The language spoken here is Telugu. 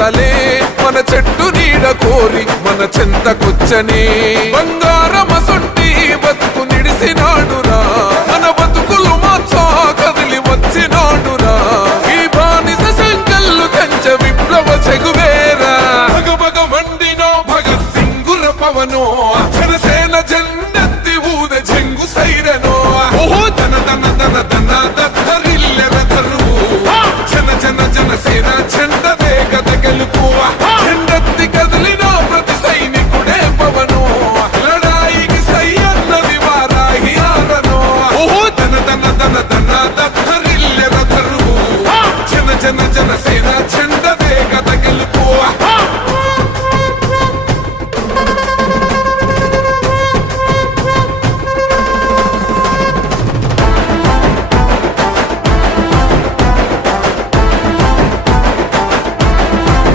కలే మన చెట్టు నీడ కోరి మన చెంతకొచ్చని బంగారమసొంటి బతుకు నిడిసినాడురా మన బతుకులు మార్చా కదిలి వచ్చినాడురా ఈ బానిస సంకల్లు కంచ విప్లవ చెగువేరా భగభగ మండినో భగత్ సింగుర పవనో జనసేన జెండెత్తి ఊద చెంగు సైరనో ఓహో దన దన దన దన దత్తరిల్లె వెదరు జన జన జనసేన జెండ వేగద గెలుపు